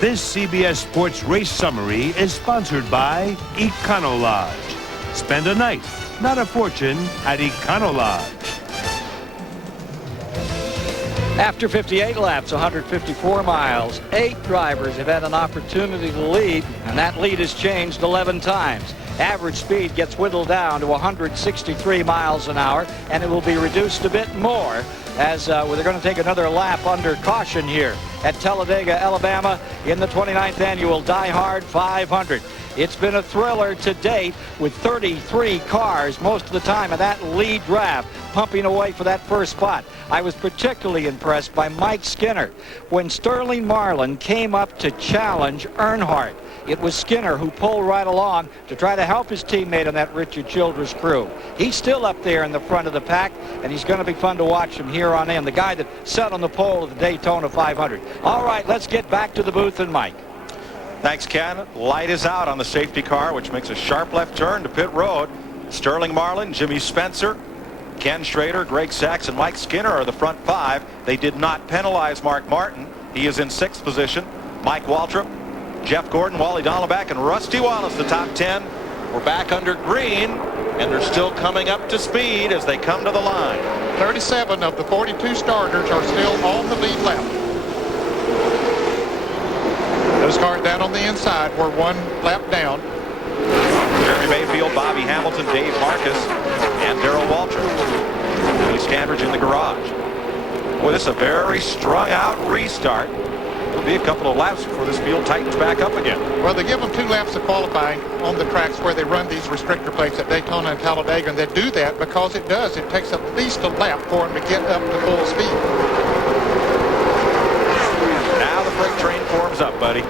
This CBS Sports Race Summary is sponsored by Econo Lodge. Spend a night, not a fortune, at Econo Lodge. After 58 laps, 154 miles, 8 drivers have had an opportunity to lead, and that lead has changed 11 times. Average speed gets whittled down to 163 miles an hour, and it will be reduced a bit more as they're going to take another lap under caution here at Talladega, Alabama, in the 29th annual DieHard 500. It's been a thriller to date with 33 cars most of the time in that lead draft pumping away for that first spot. I was particularly impressed by Mike Skinner when Sterling Marlin came up to challenge Earnhardt. It was Skinner who pulled right along to try to help his teammate on that Richard Childress crew. He's still up there in the front of the pack, and he's going to be fun to watch from here on in. The guy that sat on the pole of the Daytona 500. All right, let's get back to the booth and Mike. Thanks, Ken. Light is out on the safety car, which makes a sharp left turn to pit road. Sterling Marlin, Jimmy Spencer, Ken Schrader, Greg Sachs, and Mike Skinner are the front 5. They did not penalize Mark Martin. He is in 6th position. Mike Waltrip, Jeff Gordon, Wally Dallenbach, and Rusty Wallace, the top 10. We're back under green, and they're still coming up to speed as they come to the line. 37 of the 42 starters are still on the lead lap. Those cars down on the inside were 1 lap down. Jeremy Mayfield, Bobby Hamilton, Dave Marcus, and Darrell Waltrip. Billy Standridge in the garage. Boy, this is a very strung out restart. It'll be a couple of laps before this field tightens back up again. Well, they give them 2 laps of qualifying on the tracks where they run these restrictor plates at Daytona and Talladega, and they do that because it takes at least a lap for them to get up to full speed. Now the freight train forms up, buddy.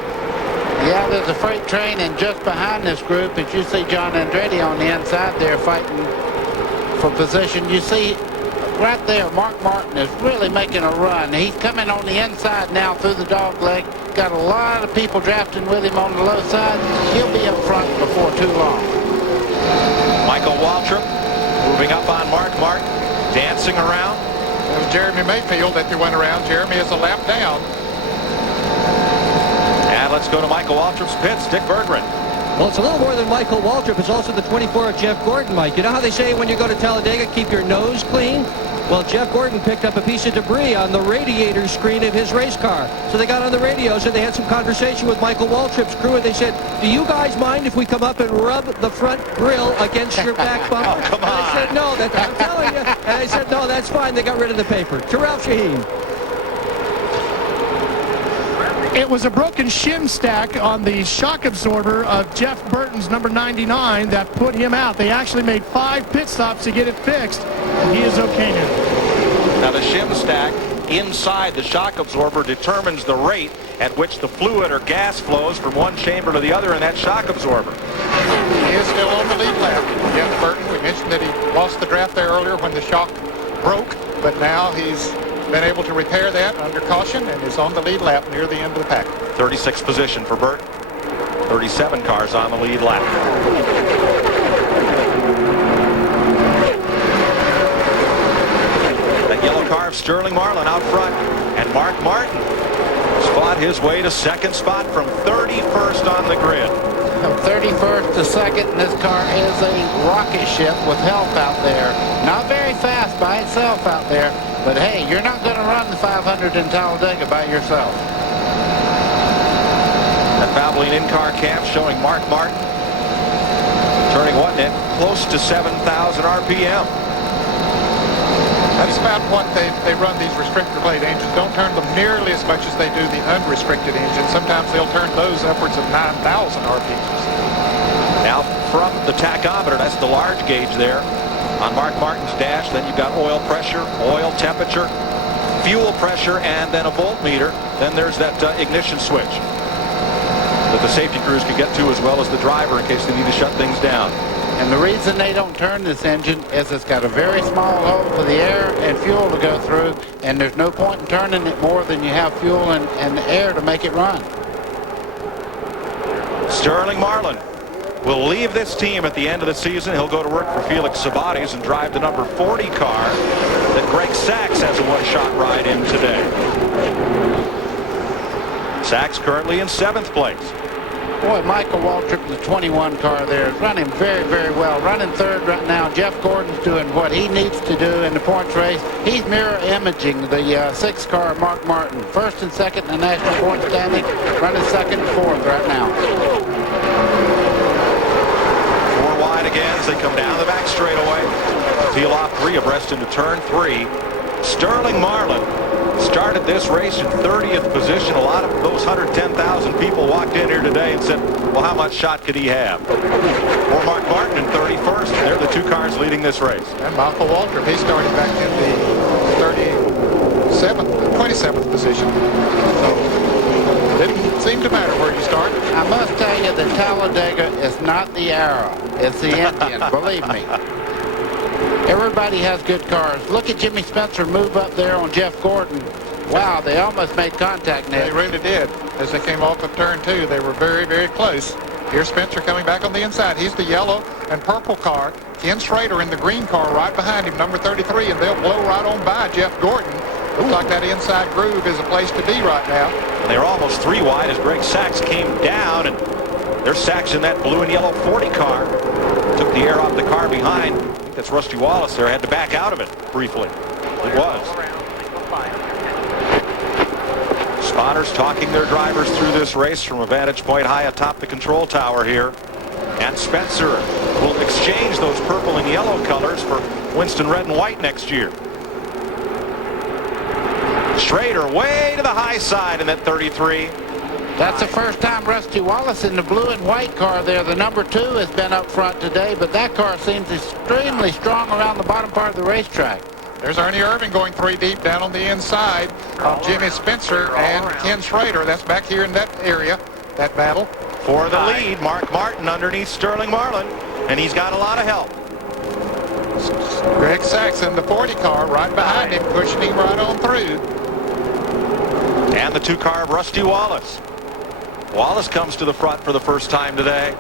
Yeah, there's a freight train, and just behind this group, as you see John Andretti on the inside there fighting for position. You see right there, Mark Martin is really making a run. He's coming on the inside now through the dog leg. Got a lot of people drafting with him on the low side. He'll be up front before too long. Michael Waltrip moving up on Mark Martin, dancing around. It was Jeremy Mayfield that they went around. Jeremy is a lap down. And let's go to Michael Waltrip's pits, Dick Berggren. Well, it's a little more than Michael Waltrip. It's also the 24 of Jeff Gordon, Mike. You know how they say when you go to Talladega, keep your nose clean? Well, Jeff Gordon picked up a piece of debris on the radiator screen of his race car. So they got on the radio, so they had some conversation with Michael Waltrip's crew, and they said, do you guys mind if we come up and rub the front grill against your back bumper? Oh, come on. And they said, no, I'm telling you. And they said, no, that's fine. They got rid of the paper. Terrell Shaheen. It was a broken shim stack on the shock absorber of Jeff Burton's number 99 that put him out. They actually made 5 pit stops to get it fixed, and he is okay now. Now the shim stack inside the shock absorber determines the rate at which the fluid or gas flows from one chamber to the other in that shock absorber. He is still on the lead lap. Jeff Burton, we mentioned that he lost the draft there earlier when the shock broke, but now he's been able to repair that under caution and is on the lead lap near the end of the pack. 36th position for Burton. 37 cars on the lead lap. That yellow car of Sterling Marlin out front, and Mark Martin has fought his way to 2nd spot from 31st on the grid. From 31st to 2nd, and this car is a rocket ship with help out there. Not very fast by itself out there, but hey, you're not going to run the 500 in Talladega by yourself. That Valvoline in-car cam showing Mark Martin turning what, Nick? Close to 7,000 RPM. That's about what they run these restrictor plate engines. Don't turn them nearly as much as they do the unrestricted engines. Sometimes they'll turn those upwards of 9,000 RPMs. Now from the tachometer, that's the large gauge there on Mark Martin's dash. Then you've got oil pressure, oil temperature, fuel pressure, and then a voltmeter. Then there's that ignition switch that the safety crews can get to as well as the driver in case they need to shut things down. And the reason they don't turn this engine is it's got a very small hole for the air and fuel to go through, and there's no point in turning it more than you have fuel and air to make it run. Sterling Marlin will leave this team at the end of the season. He'll go to work for Felix Sabates and drive the number 40 car that Greg Sachs has a one-shot ride in today. Sachs currently in 7th place. Boy, Michael Waltrip, the 21 car there, is running very, very well. Running 3rd right now. Jeff Gordon's doing what he needs to do in the points race. He's mirror imaging the 6th car, Mark Martin. 1st and 2nd in the national point standing. Running 2nd and 4th right now. 4 wide again as they come down the back straightaway. Peel off 3 abreast into turn 3. Sterling Marlin started this race in 30th position. A lot of those 110,000 people walked in here today and said, well, how much shot could he have? Or Mark Martin in 31st. They're the 2 cars leading this race. And Michael Waltrip, he started back in the 27th position. So didn't seem to matter where you start. I must tell you that Talladega is not the Arrow. It's the Indian, believe me. Everybody has good cars. Look at Jimmy Spencer move up there on Jeff Gordon. Wow, they almost made contact now. They really did. As they came off of turn 2, they were very, very close. Here's Spencer coming back on the inside. He's the yellow and purple car. Ken Schrader in the green car right behind him, number 33, and they'll blow right on by Jeff Gordon. Looks like that inside groove is a place to be right now. And they're almost 3 wide as Greg Sachs came down, and there's Sachs in that blue and yellow 40 car. Took the air off the car behind. I think that's Rusty Wallace there. Had to back out of it briefly. It was. Spotters talking their drivers through this race from a vantage point high atop the control tower here. And Spencer will exchange those purple and yellow colors for Winston red and white next year. Schrader way to the high side in that 33. That's the first time Rusty Wallace in the blue and white car there. The number 2 has been up front today, but that car seems extremely strong around the bottom part of the racetrack. There's Ernie Irving going 3 deep down on the inside of Jimmy Spencer and Ken Schrader. That's back here in that area, that battle. For the lead, Mark Martin underneath Sterling Marlin, and he's got a lot of help. Greg Sachs in the 40 car right behind him, pushing him right on through. And the 2 car of Rusty Wallace. Wallace comes to the front for the first time today.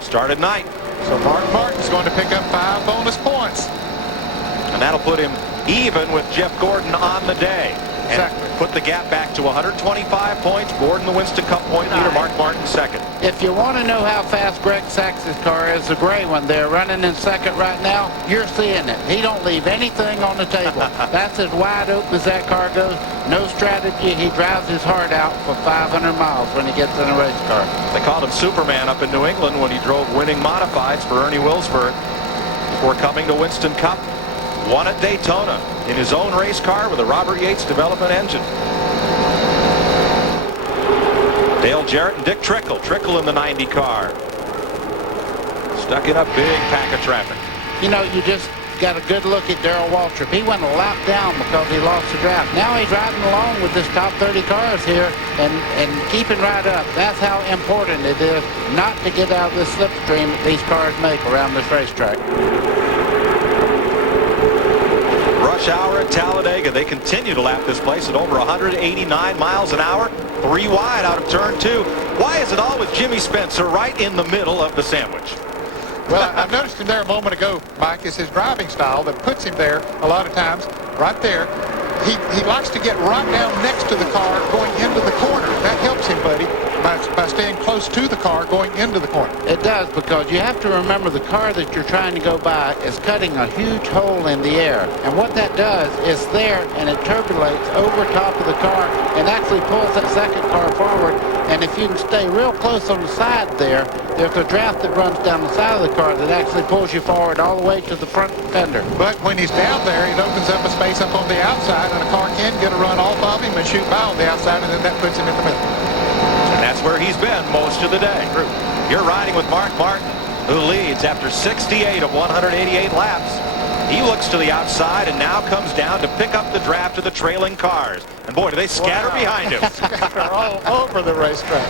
Started 9th. So Mark Martin's going to pick up 5 bonus points. And that'll put him even with Jeff Gordon on the day. And put the gap back to 125 points. Gordon the Winston Cup point leader, Mark Martin 2nd. If you want to know how fast Greg Sachs' car is, the gray one there running in 2nd right now, you're seeing it. He don't leave anything on the table. That's as wide open as that car goes. No strategy. He drives his heart out for 500 miles when he gets in a race car. They called him Superman up in New England when he drove winning modifieds for Ernie Wilsford before coming to Winston Cup. Won at Daytona in his own race car with a Robert Yates development engine. Dale Jarrett and Dick Trickle. Trickle in the 90 car. Stuck in a big pack of traffic. You know, you just got a good look at Darrell Waltrip. He went a lap down because he lost the draft. Now he's riding along with this top 30 cars here and keeping right up. That's how important it is not to get out of the slipstream that these cars make around this racetrack. Rush hour at Talladega. They continue to lap this place at over 189 miles an hour. 3 wide out of turn 2. Why is it always Jimmy Spencer right in the middle of the sandwich? Well, I noticed him there a moment ago, Mike. It's his driving style that puts him there a lot of times. Right there. He likes to get right down next to the car going into the corner. That helps him, buddy, by staying close to the car going into the corner. It does, because you have to remember the car that you're trying to go by is cutting a huge hole in the air. And what that does is there, and it turbulates over top of the car and actually pulls that 2nd car forward. And if you can stay real close on the side there, there's a draft that runs down the side of the car that actually pulls you forward all the way to the front fender. But when he's down there, it opens up a space up on the outside, and a car can get a run off of him and shoot by on the outside, and then that puts him in the middle. And that's where he's been most of the day. You're riding with Mark Martin, who leads after 68 of 188 laps. He looks to the outside and now comes down to pick up the draft of the trailing cars. And boy, do they scatter behind him. Scatter all over the racetrack.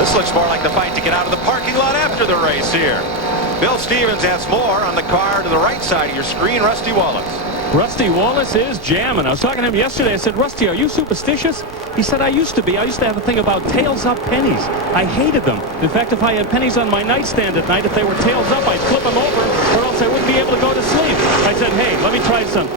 This looks more like the fight to get out of the parking lot after the race here. Bill Stevens has more on the car to the right side of your screen. Rusty Wallace. Rusty Wallace is jamming. I was talking to him yesterday. I said, Rusty, are you superstitious? He said, I used to be. I used to have a thing about tails up pennies. I hated them. In fact, if I had pennies on my nightstand at night, if they were tails up, I'd flip them over, or else I wouldn't be able to go to sleep. I said, hey, let me try some.